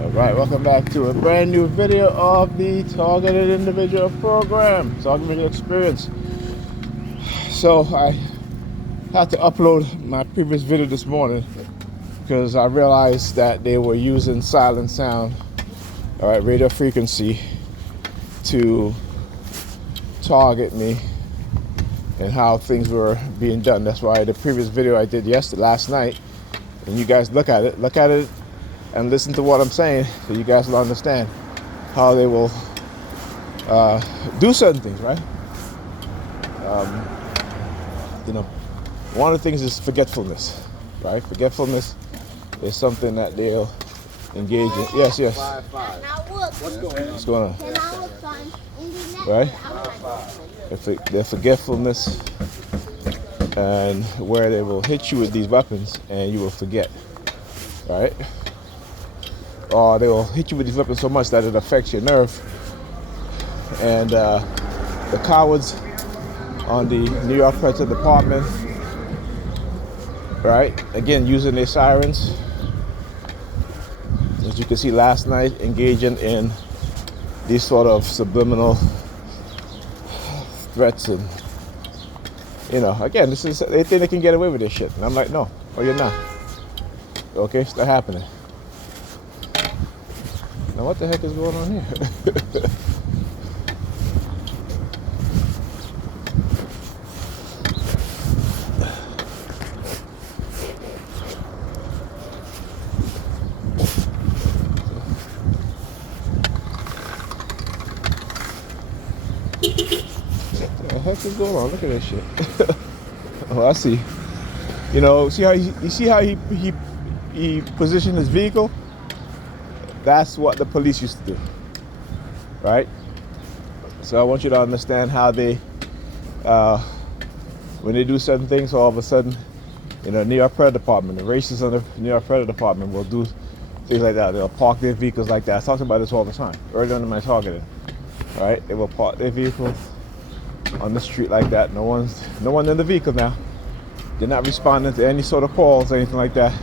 Alright, welcome back to a brand new video of the Targeted Individual Program, Targeted Experience. So I had to upload my previous video this morning because I realized that they were using silent sound, alright, radio frequency to target me and how things were being done. That's why the previous video I did last night, and you guys look at it and listen to what I'm saying so you guys will understand how they will do certain things, right? One of the things is forgetfulness, right? Forgetfulness is something that they'll engage in. Yes. What's going on? Right? Their forgetfulness, and where they will hit you with these weapons and you will forget, right? Or they will hit you with these weapons so much that it affects your nerve. And the cowards on the New York Police Department, right? Again, using their sirens, as you can see last night, engaging in these sort of subliminal threats, and again, they think they can get away with this shit, and I'm like, no, you're not. Okay, it's not happening. Now what the heck is going on here? What the heck is going on? Look at this shit. Oh, I see. See how he positioned his vehicle? That's what the police used to do, right? So I want you to understand how they, when they do certain things, all of a sudden, New York Police Department, the racists on the New York Police Department will do things like that. They'll park their vehicles like that. I talk about this all the time, early on in my targeting, right? They will park their vehicles on the street like that. No one in the vehicle now. They're not responding to any sort of calls or anything like that.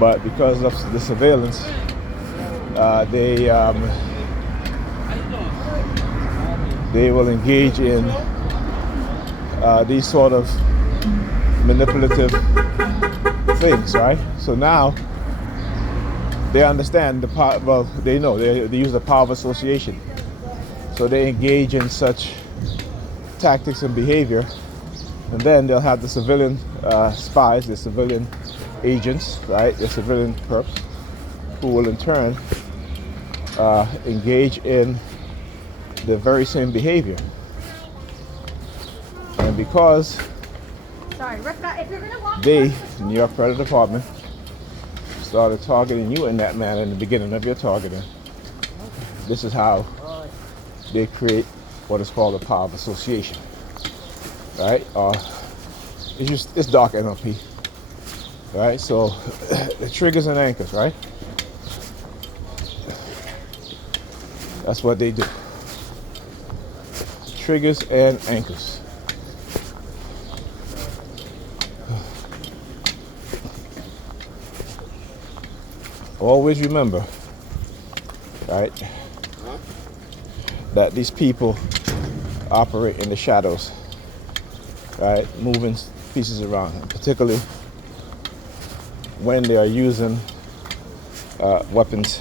But because of the surveillance, they will engage in these sort of manipulative things, right? So now they understand the power. Well, they know they use the power of association. So they engage in such tactics and behavior, and then they'll have the civilian spies, the civilian agents, right? The civilian perps, who will in turn engage in the very same behavior. And because they, New York Police Department, started targeting you in that manner in the beginning of your targeting, this is how they create what is called a power of association, right? It's dark NLP, right? So the triggers and anchors, right? That's what they do. Triggers and anchors. Always remember, right, that these people operate in the shadows, right, moving pieces around, particularly when they are using weapons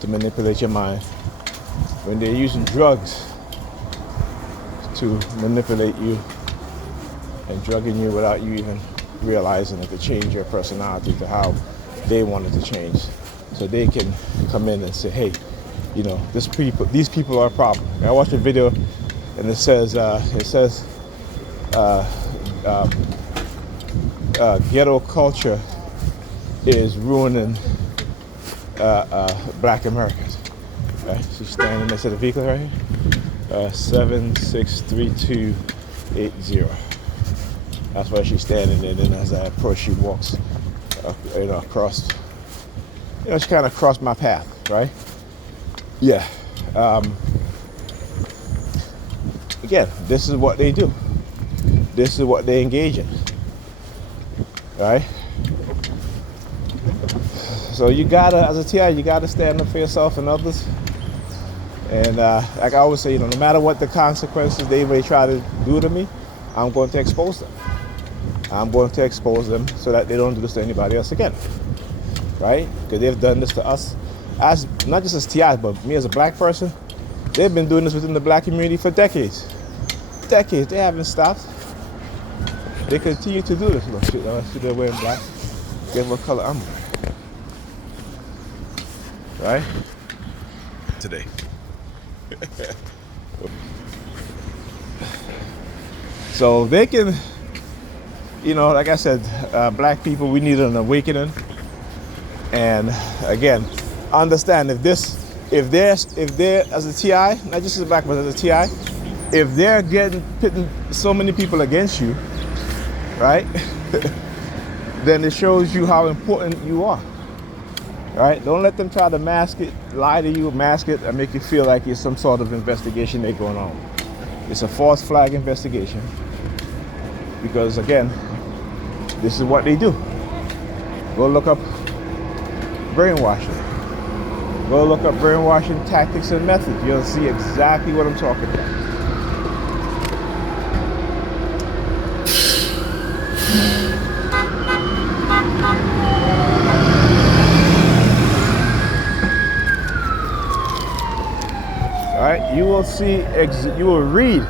to manipulate your mind, when they're using drugs to manipulate you and drugging you without you even realizing it, to change your personality to how they want it to change, so they can come in and say, hey, these people are a problem. And I watched a video and it says ghetto culture is ruining black Americans. Right? She's standing next to the vehicle right here. 763280. That's where she's standing, and then as I approach, she walks, across. She kind of crossed my path, right? Yeah. Again, this is what they do. This is what they engage in, right? So you gotta, as a TI, you gotta stand up for yourself and others. And like I always say, no matter what the consequences they may try to do to me, I'm going to expose them. I'm going to expose them so that they don't do this to anybody else again, right? Because they've done this to us, as not just as TIs, but me as a black person. They've been doing this within the black community for decades. Decades. They haven't stopped. They continue to do this. Look, see they're wearing black. Guess what color I'm wearing, right? Today. So they can, like I said, black people, we need an awakening. And again, understand if they're as a TI, not just as a black, but as a TI, if they're pitting so many people against you, right? Then it shows you how important you are, right? Don't let them try to mask it, lie to you, mask it, and make you feel like it's some sort of investigation they're going on. It's a false flag investigation. Because again, this is what they do. Go look up brainwashing. Go look up brainwashing tactics and methods. You'll see exactly what I'm talking about. All right, you will see, you will read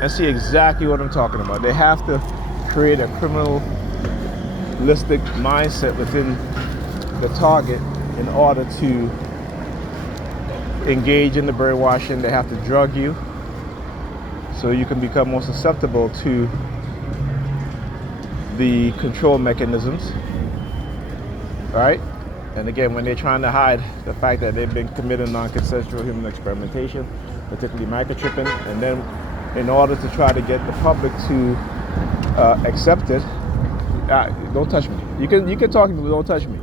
and see exactly what I'm talking about. They have to create a criminalistic mindset within the target in order to engage in the brainwashing. They have to drug you so you can become more susceptible to the control mechanisms. All right? And again, when they're trying to hide the fact that they've been committing non-consensual human experimentation, particularly microchipping, and then in order to try to get the public to accept it, don't touch me. You can talk to me, but don't touch me.